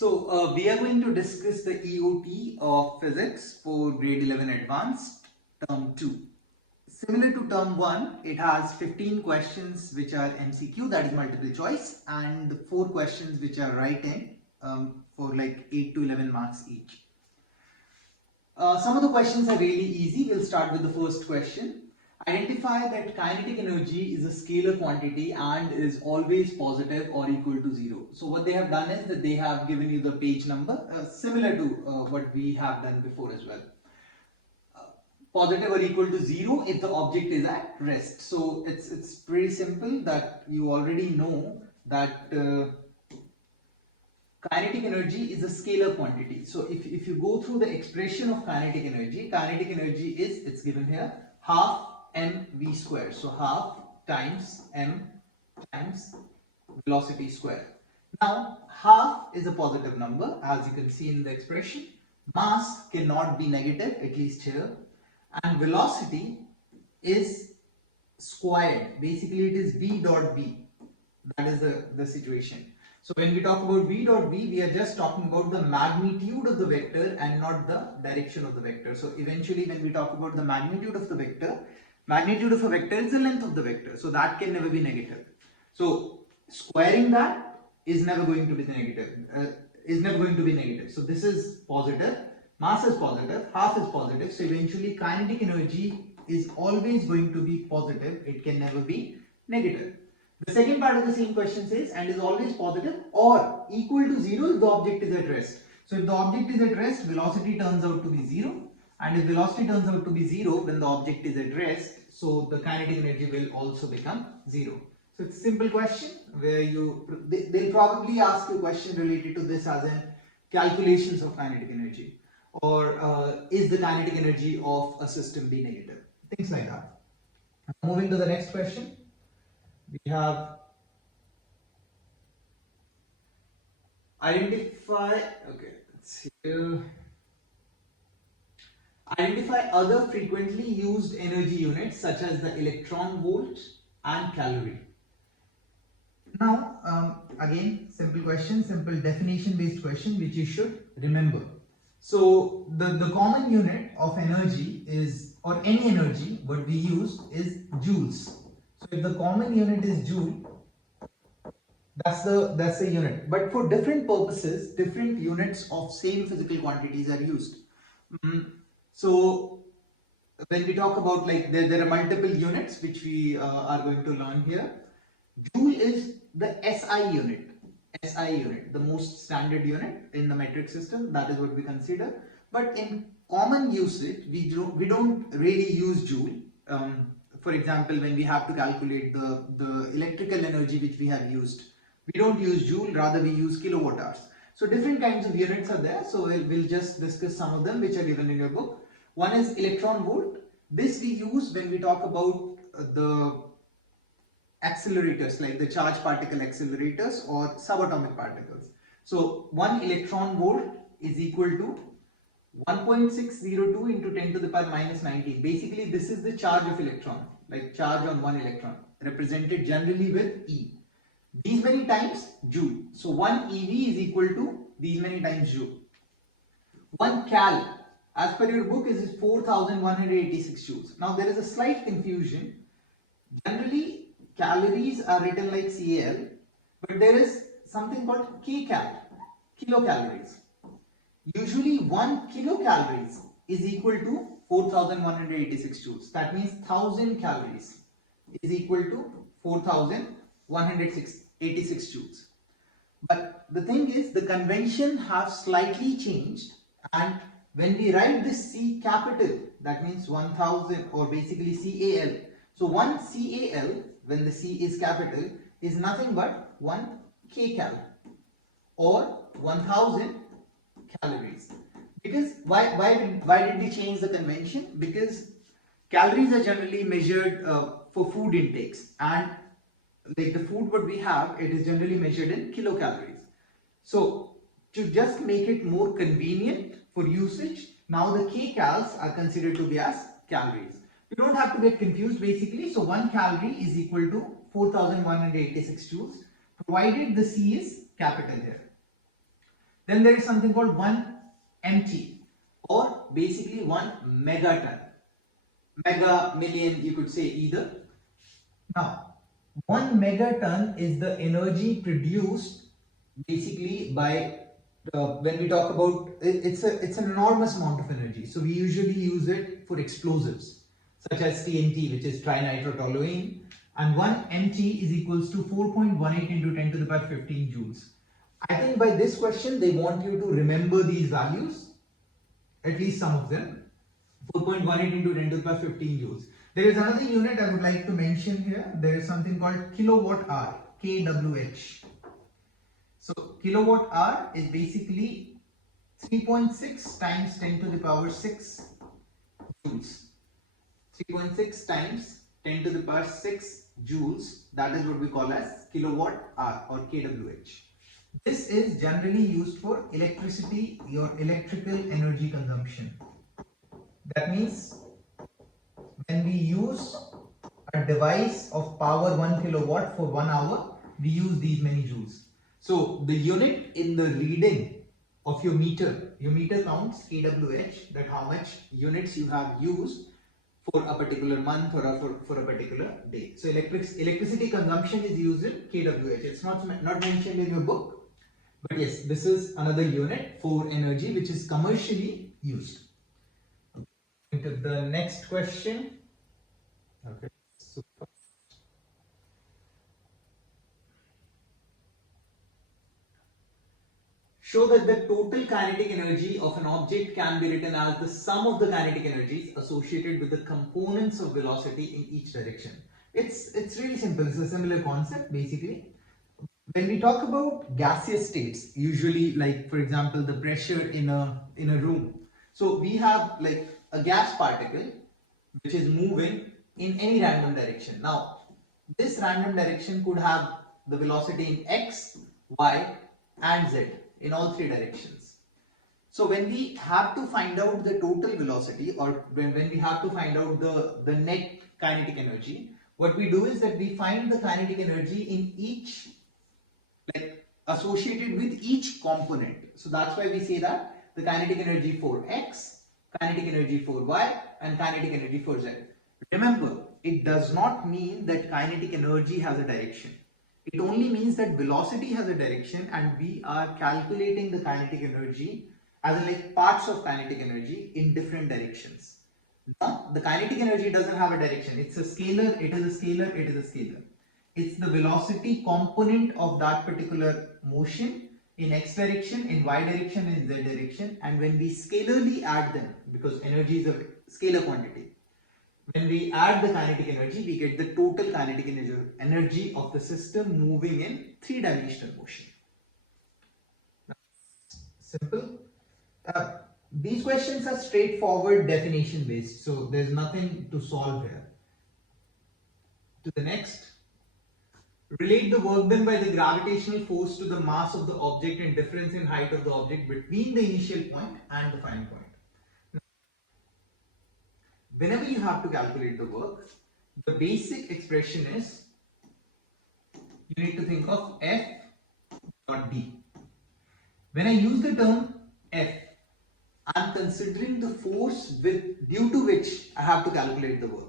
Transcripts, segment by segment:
We are going to discuss the EOT of physics for grade 11 advanced term 2. Similar to term 1, it has 15 questions which are MCQ, that is multiple choice, and 4 questions which are writing for like 8 to 11 marks each. Some of the questions are really easy. We'll start with the first question. Identify that kinetic energy is a scalar quantity and is always positive or equal to 0. So what they have done is that they have given you the page number similar to what we have done before as well. Positive or equal to 0 if the object is at rest. So it's pretty simple that you already know that kinetic energy is a scalar quantity. So if you go through the expression of kinetic energy is, it's given here, half mv square. So half times m times velocity square. Now half is a positive number, as you can see in the expression. Mass cannot be negative, at least here, and velocity is squared. Basically it is v dot b. That is the situation. So when we talk about v dot b, we are just talking about the magnitude of the vector and not the direction of the vector. So eventually when we talk about the magnitude of the vector, magnitude of a vector is the length of the vector. So that can never be negative. So squaring that is never going to be negative. So this is positive, mass is positive, half is positive. So eventually kinetic energy is always going to be positive. It can never be negative. The second part of the same question says, and is always positive or equal to 0 if the object is at rest. So if the object is at rest, velocity turns out to be 0. And if velocity turns out to be 0 when the object is at rest, so the kinetic energy will also become 0. So it's a simple question where they'll probably ask you a question related to this as in calculations of kinetic energy, or is the kinetic energy of a system be negative? Things like that. Moving to the next question. We have identify other frequently used energy units such as the electron volt and calorie. Now again, simple question, simple definition based question which you should remember. So the common unit of energy is, or any energy what we use is joules. So if the common unit is joule, that's the unit. But for different purposes, different units of same physical quantities are used. So when we talk about, like, there are multiple units which we are going to learn here. Joule is the SI unit. SI unit, the most standard unit in the metric system. That is what we consider. But in common usage, we don't really use joule. For example, when we have to calculate the electrical energy which we have used, we don't use joule, rather we use kilowatt hours. So different kinds of units are there. So we'll just discuss some of them which are given in your book. One is electron volt. This we use when we talk about the accelerators, like the charge particle accelerators or subatomic particles. So 1 electron volt is equal to 1.602 into 10 to the power minus 19. Basically this is the charge of electron, like charge on one electron, represented generally with E. These many times joule. So 1 EV is equal to these many times joule. 1 cal, as per your book, is 4186 joules. Now there is a slight confusion. Generally calories are written like CAL, but there is something called kcal, kilocalories. Usually 1 kilocalories is equal to 4186 joules. That means 1000 calories is equal to 4186 joules. But the thing is, the convention has slightly changed, and when we write this C capital, that means 1000, or basically CAL. So 1 CAL, when the C is capital, is nothing but 1 kcal, or 1000 calories. Because why did we change the convention? Because calories are generally measured for food intakes, and like the food what we have, it is generally measured in kilocalories. So to just make it more convenient for usage, now the kcals are considered to be as calories. You don't have to get confused basically. So 1 calorie is equal to 4186 joules, provided the C is capital here. Then there is something called 1 MT, or basically 1 megaton. Mega, million, you could say either. Now, 1 megaton is the energy produced basically by when we talk about it's an enormous amount of energy. So we usually use it for explosives such as TNT, which is trinitrotoluene, and 1 MT is equals to 4.18 into 10 to the power 15 joules. I think by this question they want you to remember these values, at least some of them. 4.18 into 10 to the power 15 joules. There is another unit I would like to mention here. There is something called kilowatt hour, kWh. So kilowatt hour is basically 3.6 times 10 to the power 6 joules. 3.6 times 10 to the power 6 joules. That is what we call as kilowatt hour or kWh. This is generally used for electricity, your electrical energy consumption. That means when we use a device of power 1 kilowatt for 1 hour, we use these many joules. So the unit in the reading of your meter counts kWh, that how much units you have used for a particular month or for a particular day. So electricity consumption is used in kWh. It's not mentioned in your book, but yes, this is another unit for energy which is commercially used. Into the next question. Okay. Super. Show that the total kinetic energy of an object can be written as the sum of the kinetic energies associated with the components of velocity in each direction. It's really simple. It's a similar concept basically. When we talk about gaseous states, usually like for example the pressure in a room. So we have like a gas particle which is moving in any random direction. Now this random direction could have the velocity in x, y and z in all three directions. So when we have to find out the total velocity, or when we have to find out the net kinetic energy, what we do is that we find the kinetic energy in each, like associated with each component. So that's why we say that the kinetic energy for x, kinetic energy for y and kinetic energy for z. Remember, it does not mean that kinetic energy has a direction. It only means that velocity has a direction and we are calculating the kinetic energy as in like parts of kinetic energy in different directions. Now, the kinetic energy doesn't have a direction. It's a scalar, it is a scalar, it is a scalar. It's the velocity component of that particular motion in x direction, in y direction, in z direction, and when we scalarly add them, because energy is a scalar quantity, when we add the kinetic energy, we get the total kinetic energy of the system moving in three-dimensional motion. Simple. These questions are straightforward definition based, so there's nothing to solve here. To the next. Relate the work done by the gravitational force to the mass of the object and difference in height of the object between the initial point and the final point. Now, whenever you have to calculate the work, the basic expression is you need to think of F dot D. When I use the term F, I am considering the force due to which I have to calculate the work.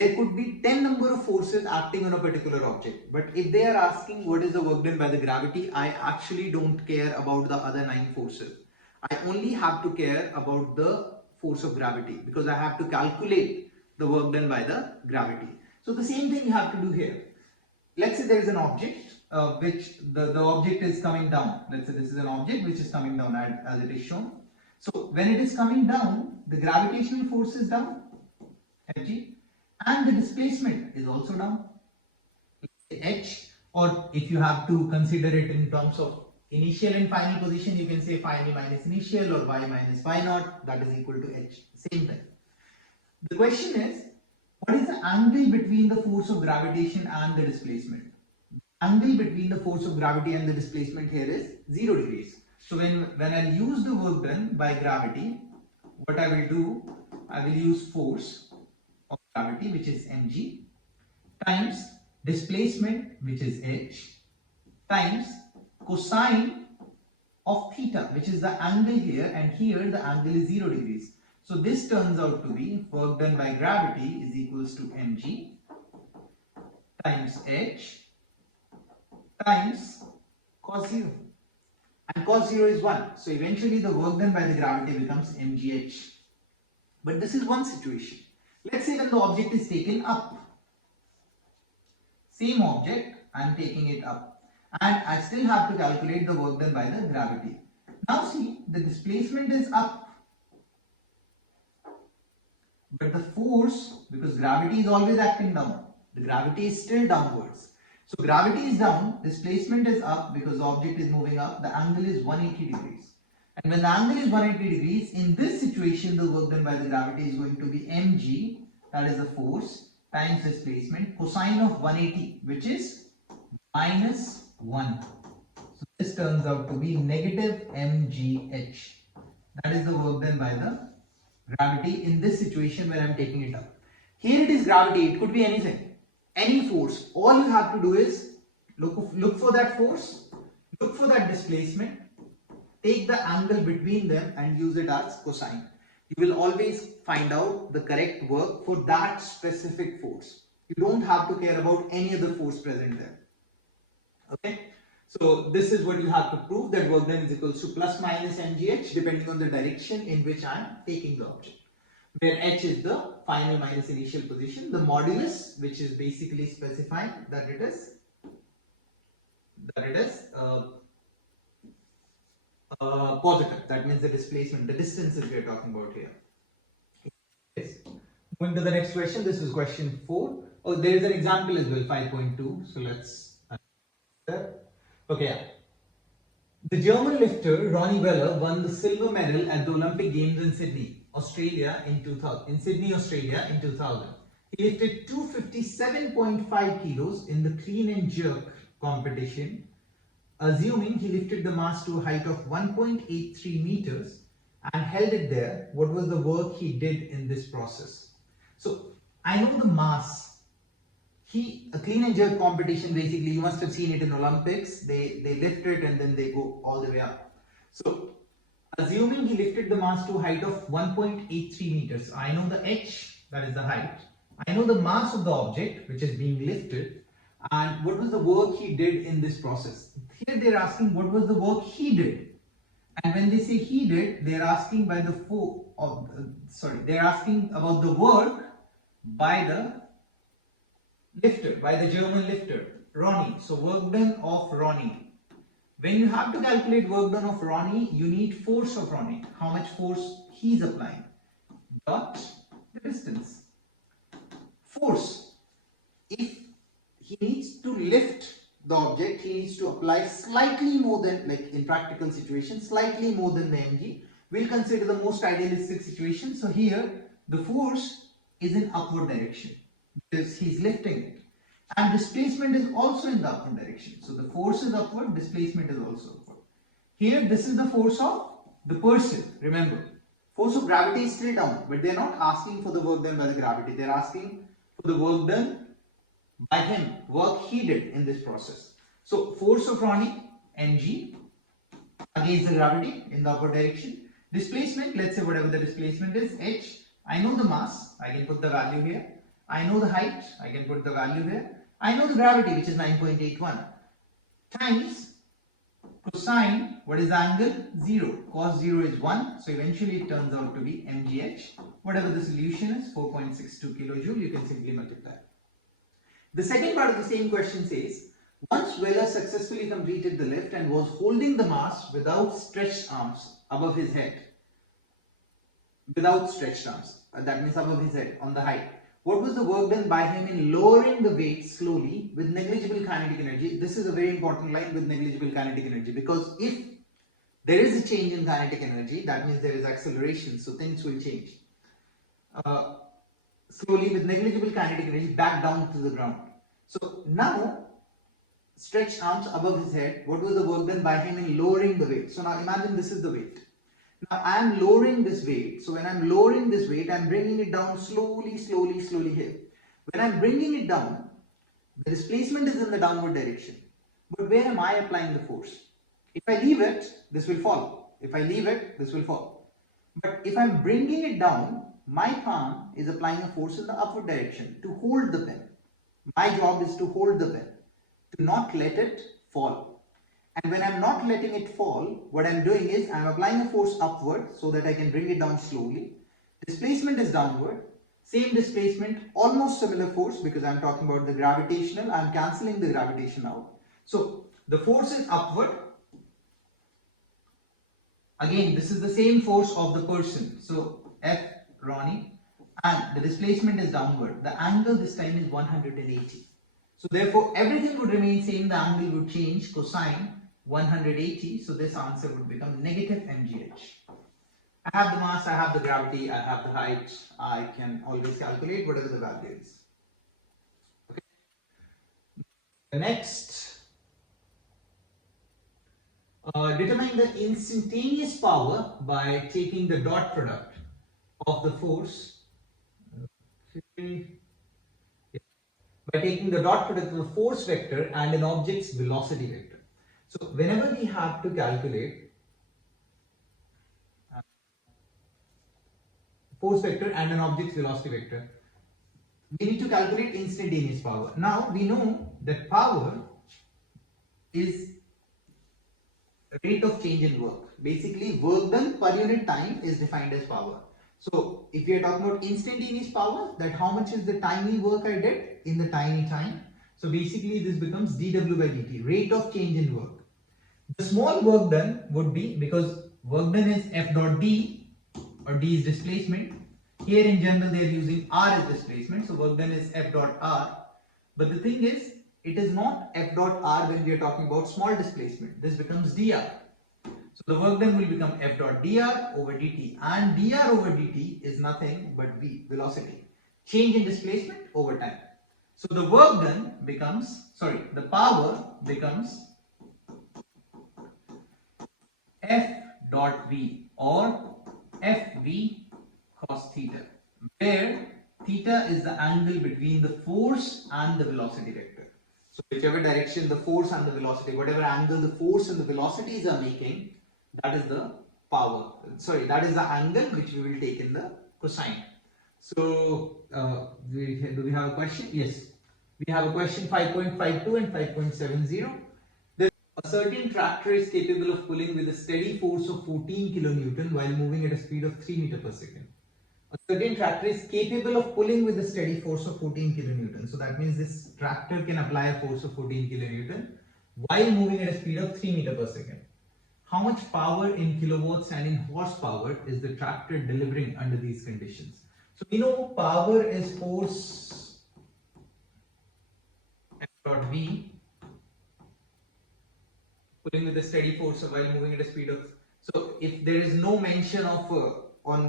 There could be 10 number of forces acting on a particular object, but if they are asking what is the work done by the gravity, I actually don't care about the other 9 forces. I only have to care about the force of gravity because I have to calculate the work done by the gravity. So the same thing you have to do here. Let's say there is an object which the object is coming down. Let's say this is an object which is coming down as it is shown. So when it is coming down, the gravitational force is down, Fg, and the displacement is also down, h, or if you have to consider it in terms of initial and final position, you can say phi minus initial or y minus y naught, that is equal to h, same thing. The question is, what is the angle between the force of gravitation and the displacement? Angle between the force of gravity and the displacement here is 0 degrees. So when I use the work done by gravity, what I will do, I will use force of gravity, which is mg, times displacement, which is h, times cosine of theta, which is the angle here, and here the angle is 0 degrees. So this turns out to be work done by gravity is equals to mg times h times cos 0. And cos 0 is 1. So eventually the work done by the gravity becomes mgh. But this is one situation. Let's say when the object is taken up. Same object, I am taking it up. And I still have to calculate the work done by the gravity. Now see, the displacement is up. But the force, because gravity is always acting down, the gravity is still downwards. So gravity is down, displacement is up because the object is moving up, the angle is 180 degrees. And when the angle is 180 degrees, in this situation the work done by the gravity is going to be mg, that is the force, times displacement, cosine of 180, which is minus 1. So this turns out to be negative mgh. That is the work done by the gravity in this situation where I am taking it up. Here it is gravity, it could be anything, any force. All you have to do is look for that force, look for that displacement, take the angle between them and use it as cosine. You will always find out the correct work for that specific force. You don't have to care about any other force present there. Okay? So this is what you have to prove, that work done is equals to plus minus mgh depending on the direction in which I am taking the object. Where h is the final minus initial position, the modulus, which is basically specifying that it is positive. That means the displacement, the distances we are talking about here. Yes. Moving to the next question. This is question 4. Oh, there is an example as well, 5.2. So let's answer. Okay. Yeah. The German lifter Ronnie Weller won the silver medal at the Olympic Games in Sydney, Australia in 2000. In Sydney, Australia in 2000. He lifted 257.5 kilos in the clean and jerk competition. Assuming he lifted the mass to a height of 1.83 meters and held it there, what was the work he did in this process? So I know the mass. A clean and jerk competition, basically you must have seen it in Olympics. They lift it and then they go all the way up. So assuming he lifted the mass to a height of 1.83 meters, I know the h, that is the height. I know the mass of the object which is being lifted, and what was the work he did in this process. Here they are asking what was the work he did. And when they say he did, they are asking by the they are asking about the work by the lifter, by the German lifter, Ronnie. So work done of Ronnie. When you have to calculate work done of Ronnie, you need force of Ronnie. How much force he is applying. Dot the distance. Force. If he needs to lift the object, he needs to apply slightly more than, like in practical situations, slightly more than the mg. We'll consider the most idealistic situation. So here, the force is in upward direction because he's lifting it. And displacement is also in the upward direction. So the force is upward, displacement is also upward. Here, this is the force of the person. Remember, force of gravity is still down, but they're not asking for the work done by the gravity. They're asking for the work done by him, work he did in this process. So force of Ronnie, mg, against the gravity in the upward direction. Displacement, let's say whatever the displacement is, h. I know the mass, I can put the value here. I know the height, I can put the value here. I know the gravity, which is 9.81, times cosine, what is the angle? 0. Cos 0 is 1, so eventually it turns out to be mgh. Whatever the solution is, 4.62 kilojoule, you can simply multiply. The second part of the same question says, once Weller successfully completed the lift and was holding the mass without stretched arms above his head, that means above his head on the height. What was the work done by him in lowering the weight slowly with negligible kinetic energy? This is a very important line, with negligible kinetic energy, because if there is a change in kinetic energy, that means there is acceleration, so things will change. Slowly with negligible kinetic energy back down to the ground. So now, stretched arms above his head, what was the work done by him in lowering the weight? So now imagine this is the weight. Now I am lowering this weight. So when I am lowering this weight, I am bringing it down slowly here. When I am bringing it down, the displacement is in the downward direction. But where am I applying the force? If I leave it, this will fall. If I leave it, this will fall. But if I'm bringing it down, my palm is applying a force in the upward direction to hold the pen. My job is to hold the pen, to not let it fall. And when I'm not letting it fall, what I'm doing is I'm applying a force upward so that I can bring it down slowly. Displacement is downward. Same displacement, almost similar force, because I'm talking about the gravitational. I'm cancelling the gravitation out. So the force is upward. Again, this is the same force of the person. So F Ronnie, and the displacement is downward. The angle this time is 180. So therefore, everything would remain same. The angle would change, cosine 180. So this answer would become negative mgh. I have the mass, I have the gravity, I have the height. I can always calculate whatever the value is. Okay. The next, determine the instantaneous power by taking the dot product of the force. By taking the dot product of the force vector and an object's velocity vector. So whenever we have to calculate force vector and an object's velocity vector, we need to calculate instantaneous power. Now we know that power is rate of change in work. Basically, work done per unit time is defined as power. So if we are talking about instantaneous power, that how much is the tiny work I did in the tiny time. So basically this becomes dW by dt, rate of change in work. The small work done would be, because work done is F dot D, or D is displacement. Here in general they are using R as displacement, so work done is F dot R. But the thing is, it is not F dot R when we are talking about small displacement. This becomes dr. So the work done will become F dot dr over dt, and dr over dt is nothing but v, velocity, change in displacement over time. So the work done becomes, the power becomes F dot V, or Fv cos theta, where theta is the angle between the force and the velocity vector. So whichever direction the force and the velocity, whatever angle the force and the velocities are making, that is the power. That is the angle which we will take in the cosine. So do we have a question? Yes. We have a question 5.52 and 5.70. A certain tractor is capable of pulling with a steady force of 14 kilonewton while moving at a speed of 3 meter per second. A certain tractor is capable of pulling with a steady force of 14 kilonewton. So that means this tractor can apply a force of 14 kilonewton while moving at a speed of 3 meter per second. How much power in kilowatts and in horsepower is the tractor delivering under these conditions? So we know power is force F dot V, pulling with a steady force while moving at a speed of. So if there is no mention of on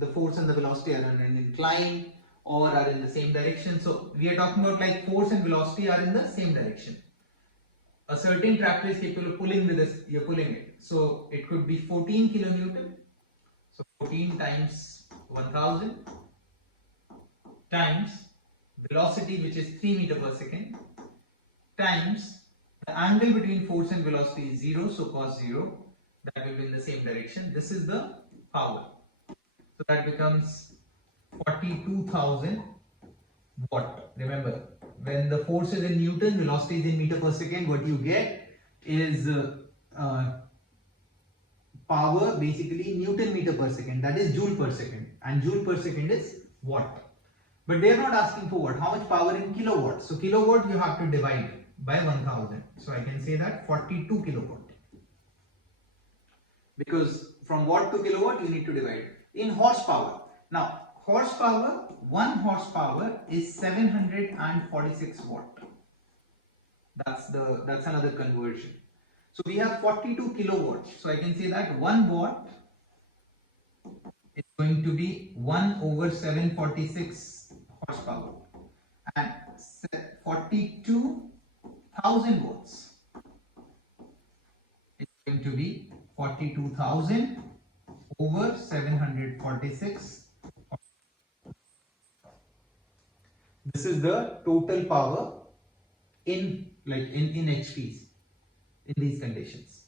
the force and the velocity are on an incline or are in the same direction. So we are talking about like force and velocity are in the same direction. A certain tractor is capable of pulling with this, you're pulling it. So it could be 14 kilonewton. So 14 times 1000 times velocity, which is 3 meter per second, times the angle between force and velocity is 0, so cos 0, that will be in the same direction. This is the power. So that becomes 42,000 watt. Remember, when the force is in Newton, velocity is in meter per second, what you get is power, basically Newton meter per second, that is joule per second, and joule per second is watt. But they are not asking for what, how much power in kilowatt. So kilowatt you have to divide by 1000. So I can say that 42 kilowatt. Because from watt to kilowatt you need to divide. In horsepower. Now horsepower, 1 horsepower is 746 watt. That's another conversion. So we have 42 kilowatts. So I can say that 1 watt is going to be 1 over 746 horsepower, and 42,000 watts is going to be 42,000 over 746. This is the total power in HPs. in these conditions.